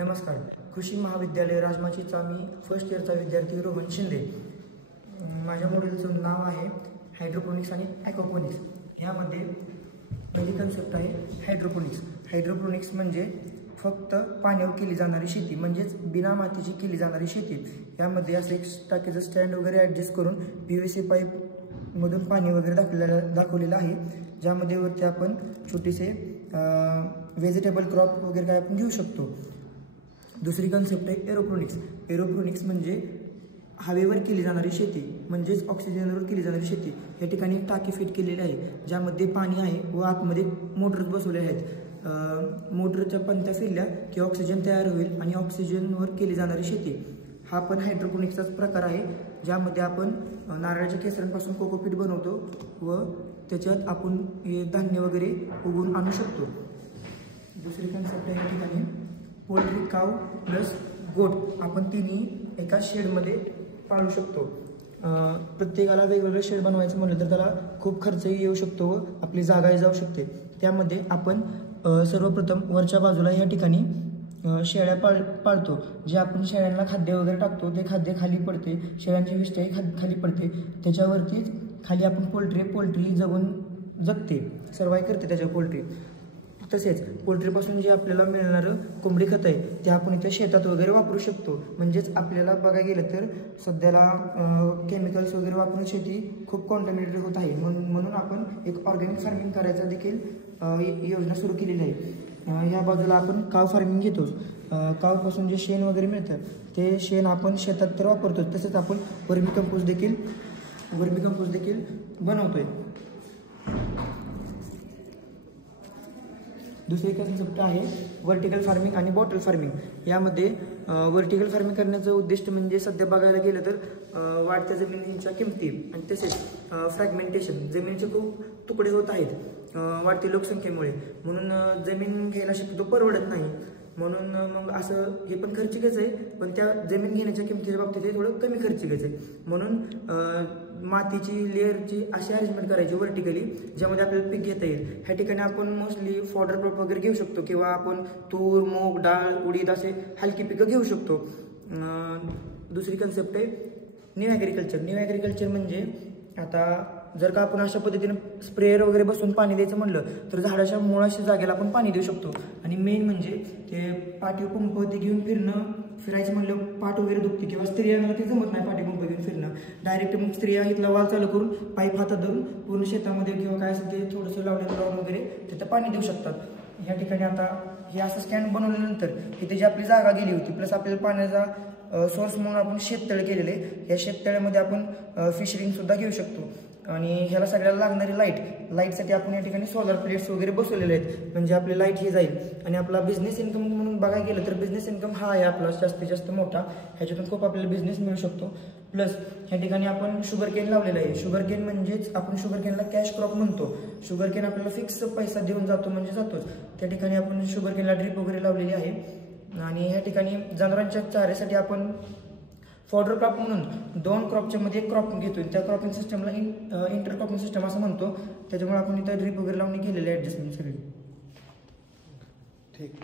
नमस्कार. कृषी महाविद्यालय राजमाचीचा मी फर्स्ट इयरचा विद्यार्थी रोहन शिंदे. माझ्या मॉड्यूलचं नाव आहे हायड्रोपोनिक्स आणि ॲक्वापोनिक्स. यामध्ये पहिली कन्सेप्ट आहे हायड्रोपोनिक्स. हायड्रोपोनिक्स म्हणजे फक्त पाण्यावर केली जाणारी शेती, म्हणजेच बिना मातीची केली जाणारी शेती. यामध्ये असं एक टाकीचं स्टँड वगैरे ॲडजस्ट करून PVC पाईपमधून पाणी वगैरे दाखवलेलं आहे, ज्यामध्ये वरती आपण छोटेसे व्हेजिटेबल क्रॉप वगैरे काय आपण घेऊ शकतो. दुसरी कन्सेप्ट आहे एरोपोनिक्स. एरोपोनिक्स म्हणजे हवेवर केली जाणारी शेती, म्हणजेच ऑक्सिजनवर केली जाणारी शेती. या ठिकाणी एक टाकी फिट केलेली आहे, ज्यामध्ये पाणी आहे व आतमध्ये मोटर्स बसवले आहेत. मोटरच्या पंत्या फिरल्या की ऑक्सिजन तयार होईल आणि ऑक्सिजनवर केली जाणारी शेती. हा पण हायड्रोपोनिक्सचाच प्रकार आहे, ज्यामध्ये आपण नारळाच्या केसरांपासून कोकोपीट बनवतो व त्याच्यात आपण हे धान्य वगैरे उगवून आणू शकतो. दुसरी कन्सेप्ट आहे या ठिकाणी पोल्ट्री, काव प्लस गोट. आपण तिन्ही एका शेडमध्ये पाळू शकतो. प्रत्येकाला वेगवेगळं शेड बनवायचं म्हणलं तर त्याला खूप खर्चही येऊ शकतो व आपली जागाही जाऊ शकते. त्यामध्ये आपण सर्वप्रथम वरच्या बाजूला या ठिकाणी शेळ्या पाळतो. जे आपण शेळ्यांना खाद्य वगैरे टाकतो ते खाद्य खाली पडते, शेळ्यांची विष्ठाही खाली पडते. त्याच्यावरतीच खाली आपण पोल्ट्री जगते, सर्वाईव्ह करते त्याच्यावर पोल्ट्री. तसेच पोल्ट्रीपासून जे आपल्याला मिळणारं कोंबडी खत आहे ते आपण इथे शेतात वगैरे वापरू शकतो. म्हणजेच आपल्याला बघायला गेलं तर सध्याला केमिकल्स वगैरे वापरून शेती खूप कॉन्टॅमिनेटेड होत आहे. म्हणून आपण एक ऑर्गॅनिक फार्मिंग करायचा देखील योजना सुरू केलेली आहे. या बाजूला आपण काव फार्मिंग घेतो. कावपासून जे शेण वगैरे मिळतं ते शेण आपण शेतात तर वापरतो, तसेच आपण वर्मी कंपोस्ट देखील बनवतोय. दुसरी कन्सेप्ट आहे व्हर्टिकल फार्मिंग आणि बॉटल फार्मिंग. यामध्ये व्हर्टिकल फार्मिंग करण्याचं उद्दिष्ट म्हणजे सध्या बघायला गेलं तर वाढत्या जमिनींच्या किमती आणि तसेच फ्रॅगमेंटेशन, जमिनीचे खूप तुकडे होत आहेत वाढती लोकसंख्येमुळे. म्हणून जमीन घ्यायला शक्यतो परवडत नाही. म्हणून मग असं हे पण खर्चिकच आहे, पण त्या जमीन घेण्याच्या किमतीच्या बाबतीत हे थोडं कमी खर्चिकच आहे. म्हणून मातीची लेअरची अशी अरेंजमेंट करायची व्हर्टिकली, ज्यामध्ये आपल्याला पीक घेता येईल. ह्या ठिकाणी आपण मोस्टली फॉडर क्रॉप वगैरे घेऊ शकतो किंवा आपण तूर, मूग, डाळ, उडीद असे हलकी पिकं घेऊ शकतो. दुसरी कन्सेप्ट आहे न्यू ॲग्रिकल्चर. न्यू ॲग्रिकल्चर म्हणजे आता जर का आपण अशा पद्धतीने स्प्रेअर वगैरे बसून पाणी द्यायचं म्हणलं तर झाडाच्या मुळाशी जागेला आपण पाणी देऊ शकतो. आणि मेन म्हणजे ते पाठी पंप ते घेऊन फिरायचं म्हणलं पाठ वगैरे दुखते किंवा स्त्रियांना ते जमत नाही पाठी पंप घेऊन फिरणं. डायरेक्ट मग स्त्रिया इथला वाल चालू करून पाईप हातात धरून पूर्ण शेतामध्ये किंवा काय असेल ते थोडंसं लावून वगैरे तिथं पाणी देऊ शकतात. ह्या ठिकाणी आता हे असं स्टँड बनवल्यानंतर इथे जी आपली जागा गेली होती, प्लस आपल्याला पाण्याचा सोर्स म्हणून आपण शेततळे केलेले, या शेततळ्यामध्ये आपण फिशरिंग सुद्धा घेऊ शकतो. आणि ह्याला सगळ्याला लागणारी लाईटसाठी आपण या ठिकाणी सोलर प्लेट्स वगैरे बसवलेले आहेत, म्हणजे आपली लाईट ही जाईल. आणि आपला बिझनेस इन्कम म्हणून बघायला गेलं तर बिझनेस इन्कम हा आहे आपला जास्तीत जास्त मोठा. ह्याच्यातून खूप आपल्याला बिझनेस मिळू शकतो. प्लस ह्या ठिकाणी आपण शुगर केन लावलेलं आहे. शुगर केन म्हणजेच आपण शुगर केनला कॅश क्रॉप म्हणतो. शुगर केन आपल्याला फिक्स पैसा देऊन जातो म्हणजे जातोच. त्या ठिकाणी आपण शुगर केनला ड्रीप वगैरे लावलेली आहे. आणि ह्या ठिकाणी जनावरांच्या चाऱ्यासाठी आपण फॉडर क्रॉप म्हणून 2 क्रॉपच्या मध्ये एक क्रॉप घेतो. त्या क्रॉपिंग सिस्टमला इंटर क्रॉपिंग सिस्टम असं म्हणतो. त्याच्यामुळे आपण इथं ड्रीप वगैरे लावून केलेले ॲडजस्टमेंट सगळी. ठीक.